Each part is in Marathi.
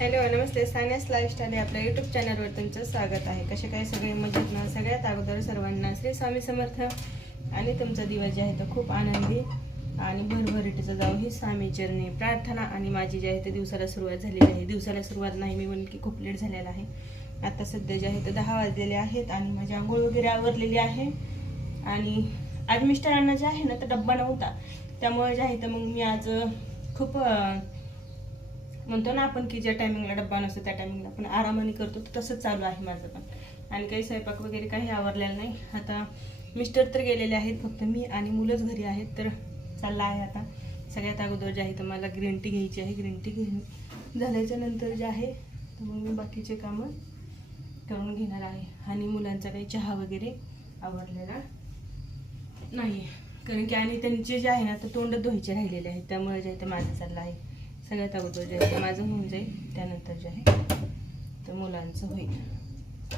हॅलो नमस्ते. सायन्स लाईफस्टाईल हे आपल्या यूट्यूब चॅनलवर तुमचं स्वागत आहे. कसे काय सगळे मजेत ना? सगळ्यात अगोदर सर्वांना श्री स्वामी समर्थ. आणि तुमचा दिवस जे आहे तो खूप आनंदी आणि भरभरीटीचं जाऊ ही स्वामी चरणी. प्रार्थना आणि माझी जी आहे ते दिवसाला सुरुवात झालेली आहे. दिवसाला सुरुवात नाही मी म्हणून की खूप लेट झालेला आहे. आता सध्या जे आहे ते दहा वाजलेले आहेत आणि माझी आंघोळ वगैरे आवरलेली आहे. आणि आज मिस्टरांना जे आहे ना तर डब्बा नव्हता. त्यामुळे जे आहे तर मग मी आज खूप म्हणतो ना आपण की ज्या टायमिंगला डब्बा नसतो त्या टायमिंगला आपण आरामाने करतो तर तसंच चालू आहे माझं पण. आणि काही स्वयंपाक वगैरे काही आवरलेला नाही. आता मिस्टर तर गेलेले आहेत फक्त मी आणि मुलंच घरी आहेत तर चालला आहे आता. सगळ्यात अगोदर जे आहे तर मला ग्रीन टी घ्यायची आहे. ग्रीन टी घेऊन झाल्याच्यानंतर जे आहे तर मग मी बाकीचे कामं करून घेणार आहे. आणि मुलांचा काही चहा वगैरे आवडलेला नाही कारण की आणि त्यांचे जे आहे ना तर तोंड धुवायचे राहिलेले आहेत. त्यामुळे जे आहे ते माझं चाललं आहे. सगळ्यात अगोदर जे आहे माझं होऊन जाईल त्यानंतर जे आहे तर मुलांचं होईल.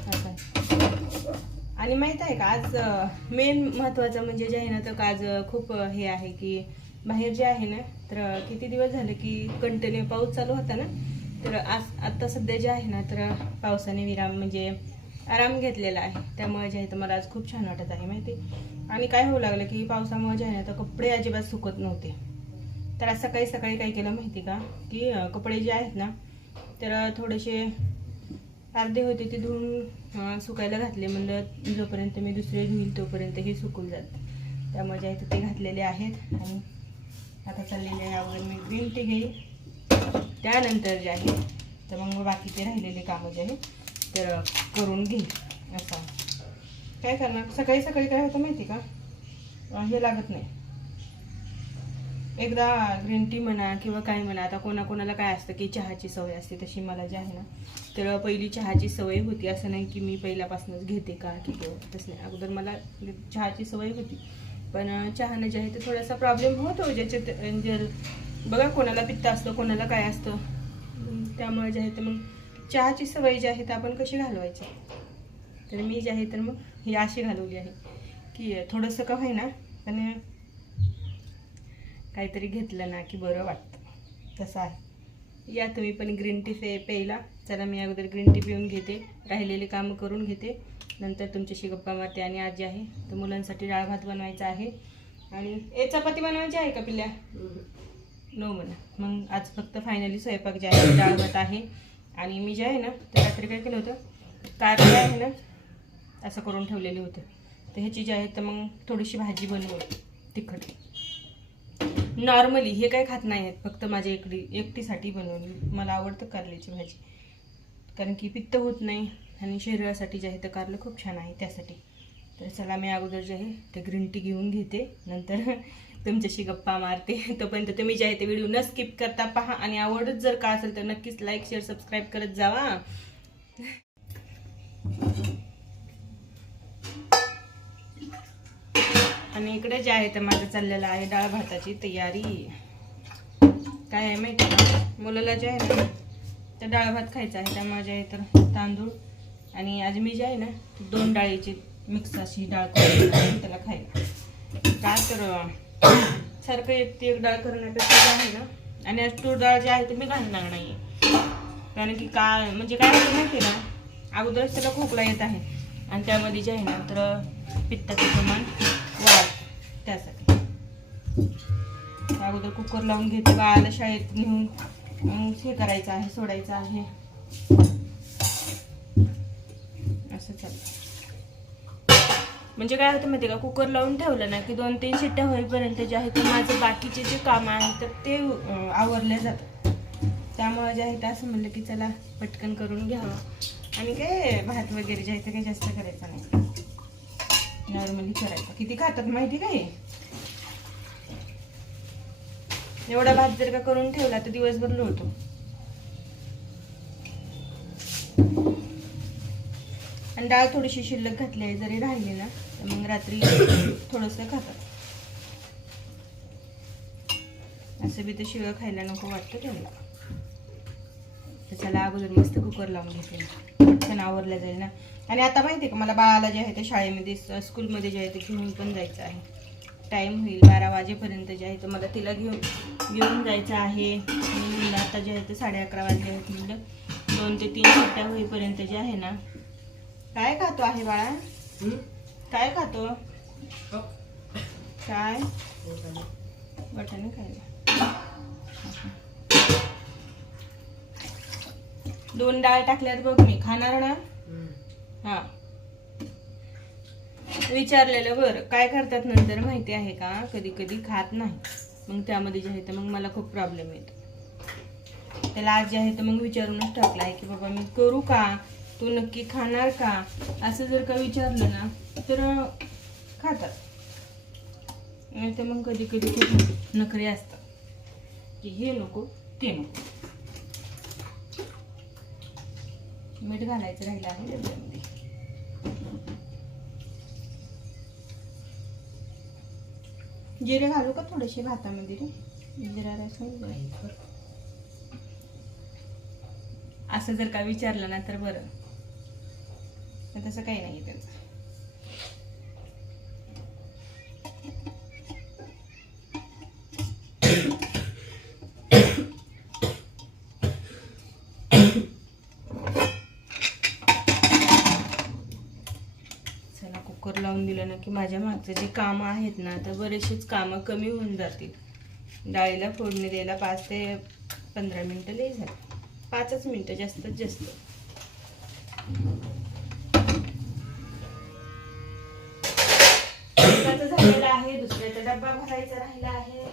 असं आणि माहीत आहे का आज मेन महत्त्वाचं म्हणजे जे आहे ना तर आज खूप हे आहे की बाहेर जे आहे ना तर किती दिवस झाले की कंटिन्यू पाऊस चालू होता ना तर आज आत्ता सध्या जे आहे ना तर पावसाने विराम म्हणजे आराम घेतलेला आहे. त्यामुळे जे आहे तर मला आज खूप छान वाटत आहे माहिती आणि काय होऊ लागलं की पावसामुळे जे आहे ना तर कपडे अजिबात सुकत नव्हते. तर आज सकाळी सकाळी काय केलं माहिती का? की कपडे जे आहेत ना तर थोडेसे अर्धे होते ते धुवून सुकायला घातले. म्हणलं जोपर्यंत मी दुसरे धुईल तोपर्यंत हे सुकून जात. त्यामुळे जे आहे ते- घातलेले आहेत आणि आता चाललेले आहे मी ग्रीन टी घेईल. त्यानंतर जे आहे तर मग बाकीचे राहिलेले कामं जे आहे तर करून घेईल. असं. काय करणार? सकाळी सकाळी काय होतं माहिती का? हे लागत नाही. एकदा ग्रीन टी म्हणा किंवा काय म्हणा आता कोणाकोणाला काय असतं की चहाची सवय असते तशी मला जी आहे ना तर पहिली चहाची सवय होती. असं नाही की मी पहिल्यापासूनच घेते का की तसं नाही. अगोदर मला चहाची सवय होती. पण चहानं जे आहे ते थोडासा प्रॉब्लेम होतो ज्याच्यात म्हणजे बघा कोणाला पित्त असतं कोणाला काय असतं. त्यामुळे जे आहे तर मग चहाची सवय जी आहे तर आपण कशी घालवायची? तर मी जे आहे तर मग ही अशी घालवली आहे की थोडंसं का होईना आणि काहीतरी घेतलं ना की बरं वाटतं. तसं आहे. या तुम्ही पण ग्रीन टी पे प्यायला. चला मी अगोदर ग्रीन टी पिऊन घेते. राहिलेली कामं करून घेते. नंतर तुमच्याशी गप्पा मारते आणि आजी आहे. तर मुलांसाठी डाळ भात बनवायचा आहे. आणि ए चपाती बनवायची आहे का पिल्ल्या? नो म्हणा. मग आज फक्त फायनली स्वयंपाक जे आहे डाळ भात आहे. आणि मी जे आहे ना तर रात्री काय केलं होतं? कारले आहे ना असं करून ठेवलेले होते. तर ह्याची जी आहे तर मग थोडीशी भाजी बनवू तिखट. नॉर्मली हे काय खात नाही आहेत फक्त माझ्या एकटी एकटीसाठी बनवली मला आवडतं कारल्याची भाजी. कारण की पित्त होत नाही आणि शरीरासाठी जे आहे तर कारलं खूप छान आहे त्यासाठी. तर चला मी अगोदर जे आहे ते ग्रीन टी घेऊन घेते. नंतर तुमच्याशी गप्पा मारते. तोपर्यंत तुम्ही जे आहे ते व्हिडिओ न स्किप करता पहा आणि आवडत जर का असेल तर नक्कीच लाईक शेअर सबस्क्राईब करत जावा. आणि इकडे जे आहे ते माझं चाललेलं आहे डाळ भाताची तयारी. काय आहे माहिती का? मुलाला जे आहे ना तर डाळ भात खायचा आहे त्यामुळे जे आहे तर तांदूळ आणि आज मी जे आहे ना दोन डाळीची मिक्स अशी डाळ करून त्याला खायला. काय तर सारखं एक ती एक डाळ करण्यापेक्षा जे आहे ना आणि आज तूर डाळ जी आहे ती मी घालणार नाही कारण की काय म्हणजे काय माहिती आहे ना अगोदरच त्याला खोकला येत आहे. आणि त्यामध्ये जे आहे ना तर पित्ताचं प्रमाण त्यासाठी. अगोदर कुकर लावून घेते बाळाला शाळेत नेऊन. हे करायचं आहे सोडायचं आहे. असं चालतं. म्हणजे काय होतं माहिती का? कुकर लावून ठेवलं ना की दोन तीन शिट्ट्या होईपर्यंत जे आहे ते माझं बाकीचे जे कामं आहेत तर ते आवरले जातात. त्यामुळे जे आहे ते असं म्हणलं की चला पटकन करून घ्यावं. आणि काय भात वगैरे जे आहे ते काही जास्त करायचं नाही. नॉर्मली करायचं. किती खातात माहिती काय एवढा भात जर का करून ठेवला तर दिवसभर लोळतो. आणि डाळ थोडीशी शिल्लक घातली आहे जरी राहिली ना तर मग रात्री थोडंसं खातात. असं बी ते शिळं खायला नको वाटतं त्यांना त्याच्याला अगोदर मस्त कुकर लावून घेते. पटकन आवरल्या जाईल ना. आणि आता माहिती आहे का मला बाळाला जे आहे ते शाळेमध्ये स्कूलमध्ये जे आहे ते घेऊन पण जायचं आहे. टाईम होईल बारा वाजेपर्यंत जे आहे तर मला तिला घेऊन घेऊन जायचं आहे. म्हणलं आता जे आहे ते साडे अकरा वाजले आहेत म्हणलं. दोन ते तीन सुट्ट्या होईपर्यंत जे आहे ना. काय खातो आहे बाळा? काय खातो? काय? वाटाणे खायला. दोन डाळ टाकल्यात बघ मी. खाणार ना? हा. विचारलेलं बरं. काय करतात नंतर माहिती आहे का? कधी कधी खात नाही. मग त्यामध्ये जे आहे तर मग मला खूप प्रॉब्लेम येतो. त्याला आज जे आहे तर मग विचारूनच टाकलं आहे की बाबा मी करू का? तू नक्की खाणार का? असं जर का विचारलं ना तर खातात. नाही तर मग कधी कधी खूप नखरे असतात. की हे नको ते नको. मीठ घालायचं राहिलं आहे डब्यामध्ये जिरे घालू का थोडेसे भातामध्ये रे? जिरा राईस. असं जर का विचारलं ना तर बरं. तसं काही नाही त्यांचं. कुकर की माझ्या मागचे जे कामं आहेत ना तर बरेचशीच कामं कमी होऊन जातील. डाळीला फोडणी द्यायला पाच ते पंधरा मिनटं लई झाली. पाचच मिनटं जास्तीत जास्त. झालेला आहे दुसऱ्याचा डब्बा भरायचा राहिला आहे.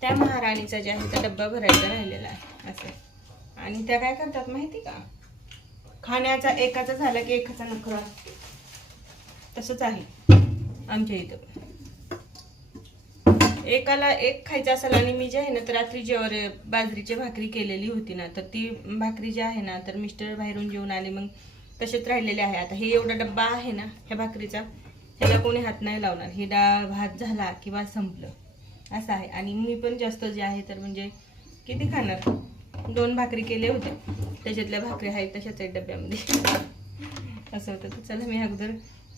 त्या महाराणीचा जे आहे त्या डब्बा भरायचा राहिलेला आहे. असं. आणि त्या काय करतात माहिती का? खाण्याचा एकाचा झाला की एकाचा नखरा तसंच आहे आमच्या इथं. एकाला एक खायचा असेल आणि मी जे आहे ना तर रात्री जेवर बाजरीची भाकरी केलेली होती ना तर ती भाकरी जी आहे ना तर मिस्टर बाहेरून जेवून आले मग तसेच राहिलेले आहे. आता हे एवढा डब्बा आहे ना ह्या भाकरीचा ह्याला कोणी हात नाही लावणार. हे डाळ भात झाला किंवा संपलं असं आहे. आणि मी पण जास्त जे आहे तर म्हणजे किती खाणार? दोन भाकरी केले होते. त्याच्यातल्या भाकरी आहेत तशाच आहेत डब्यामध्ये. असं होतं तर चला मी अगोदर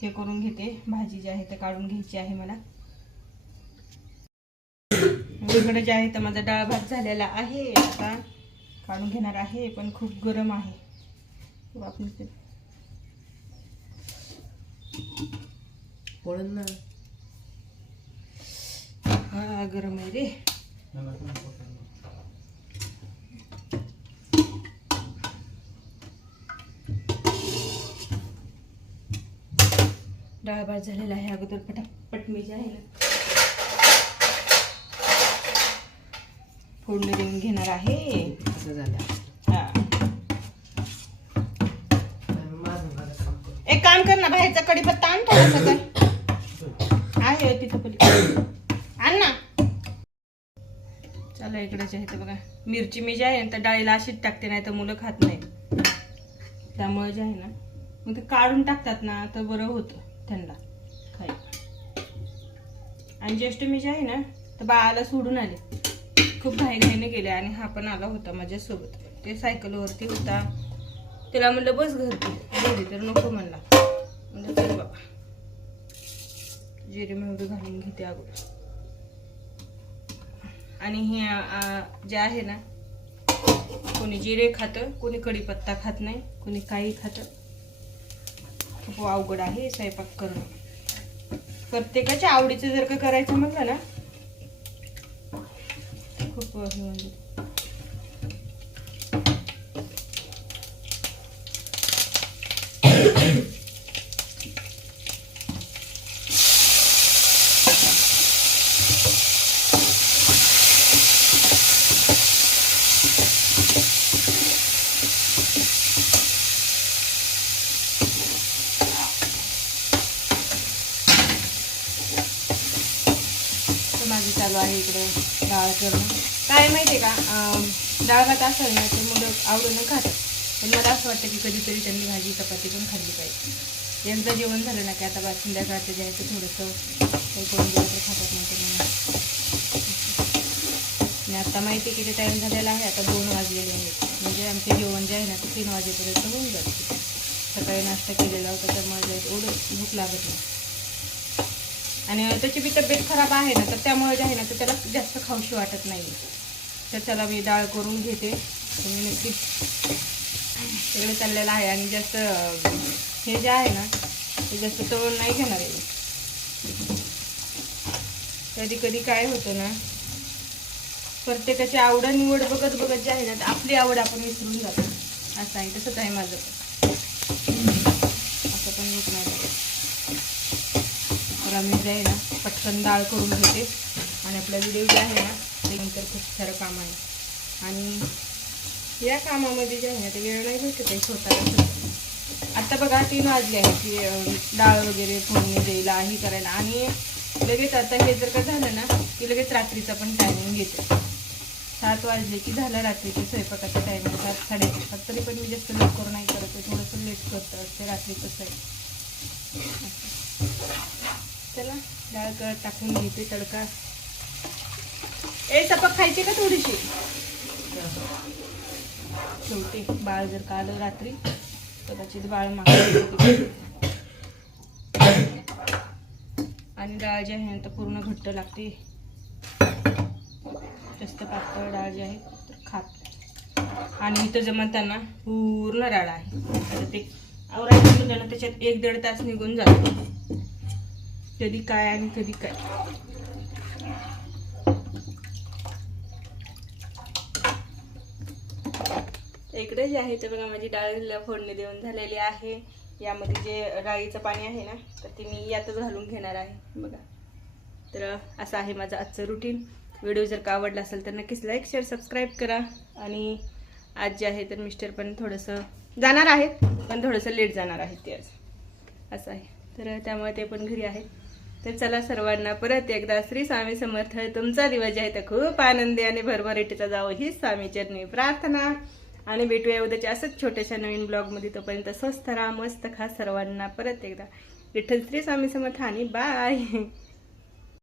हे करून घेते. भाजी जी आहे तर काढून घ्यायची आहे मला. इकडे जे आहे तर माझा डाळ भात झालेला आहे. आता काढून घेणार आहे पण खूप गरम आहे. आपण ना. हा गरम आहे रे. डाळ भात झालेला आहे. अगोदर पटापट मी जे आहे ना. फोडणी देऊन घेणार आहे. असं झालं. हा. एक काम कर ना बाहेरचा कडीपत्ता आण थोडासा काय आहे तिथं पलीकडे आण ना. चला इकडेच आहे ते बघा. मिरची मी जी आहे ना तर डाळीला अशीच टाकते नाही तर मुलं खात नाही त्यामुळे जे आहे ना मग ते काढून टाकतात ना तर बरं होतं. त्यांना. खाय आणि ज्येष्ठ मी जे आहे ना तर बाळाला सोडून आले. खूप घाईघाईने गेले आणि हा पण आला होता माझ्यासोबत. ते सायकलवरती होता. त्याला म्हणलं बस घरती. घरी तर नको म्हणला. म्हणलं चल बाबा. जिरे मेवढे घालून घेते अगोदर आणि हे जे आहे ना कोणी जिरे खातं कोणी कढीपत्ता खात नाही कोणी काही खातं. खूप अवघड आहे स्वयंपाक करणं. प्रत्येकाच्या आवडीचं जर का करायचं म्हटलं ना खूप हे होऊन जातं. तर माझं चालू आहे इकडे डाळ करणं काय माहिती आहे का डाळ भात असेल ना तर मुलं आवडून खातात. पण मला असं वाटतं की कधीतरी त्यांनी भाजी चपाती पण खाल्ली पाहिजे. यांचं जेवण झालं ना की आता बा संध्याकाळचं जे आहे ते थोडंसं. काही करून दिलं तर खातात नाही तर नाही. आणि आता माहिती आहे किती टाईम झालेला आहे. आता दोन वाजलेले आहेत. म्हणजे आमचे जेवण जे आहे ना ते तीन वाजेपर्यंत होऊन जाते. सकाळी नाश्ता केलेला होता त्यामुळे जे एवढं भूक लागत नाही. आणि त्याची बी तब्येत खराब आहे ना तर त्यामुळे जे आहे ना तर त्याला जास्त खाऊशी वाटत नाही तर त्याला मी डाळ करून घेते. तुम्ही नक्कीच सगळं चाललेलं आहे आणि जास्त हे जे आहे ना ते जास्त तळून नाही घेणार आहे. कधी कधी काय होतं ना प्रत्येकाची आवड निवड बघत बघत जे आहे ना तर आपली आवड आपण विसरून जातो. असं आहे तसंच आहे माझं पण. असं पण होत नाही. बघा. तर आहे ना पटकन डाळ करून घेते. आणि आपला व्हिडिओ जे आहे ना ते नंतर खूप सारं काम आहे. आणि या कामामध्ये जे आहे ना ते वेळ नाही भेटत आहे स्वतःला आत्ता बघा तीन वाजले आहे की डाळ वगैरे फोडणी द्यायला ही करायला. आणि लगेच आता हे जर का झालं ना की लगेच रात्रीचा पण टायमिंग घेते. सात वाजले की झालं रात्रीचं स्वयंपाकाचं टायमिंग सात साडेसात तरी पण मी जास्त लवकर नाही करत थोडंसं लेट करतं असते रात्री कसं आहे. चला डाळ क- टाकून घेते तडका. ए सपक खायची का थोडीशी? ठेवते बाळ जर का आलं रात्री कदाचित बाळ मागते आणि डाळ जी आहे तर पूर्ण घट्ट लागते. जास्त पातळ डाळ जी आहे तर खात आणि इथं जमताना पूर्ण डाळ आहे. आता ते आवरायचं त्याच्यात एक दीड तास निघून जातो. कधी काय आणि कधी काय. इकडे जे आहे ते बघा माझी डाळीला फोडणी देऊन झालेली आहे. यामध्ये जे डाळीचं पाणी आहे ना तर ते मी यातच घालून घेणार आहे. बघा. तर असं आहे माझं आजचं रुटीन व्हिडिओ जर का आवडला असेल तर नक्कीच लाईक शेअर सबस्क्राईब करा. आणि आज जे आहे तर मिस्टर पण थोडंसं जाणार आहेत पण थोडंसं लेट जाणार आहेत ते आज. असं आहे. तर त्यामुळे ते पण घरी आहेत. तर चला सर्वांना परत एकदा श्री स्वामी समर्थ तुमचा दिवस जे आहे तर खूप आनंदी आणि भरभराटीचा जावं हीच स्वामी चरणी प्रार्थना. आणि भेटूया उद्याच्या असंच छोट्याशा नवीन ब्लॉगमध्ये तोपर्यंत स्वस्त राहा मस्त खा सर्वांना परत एकदा. विठ्ठल श्री स्वामी समर्थ आणि बाय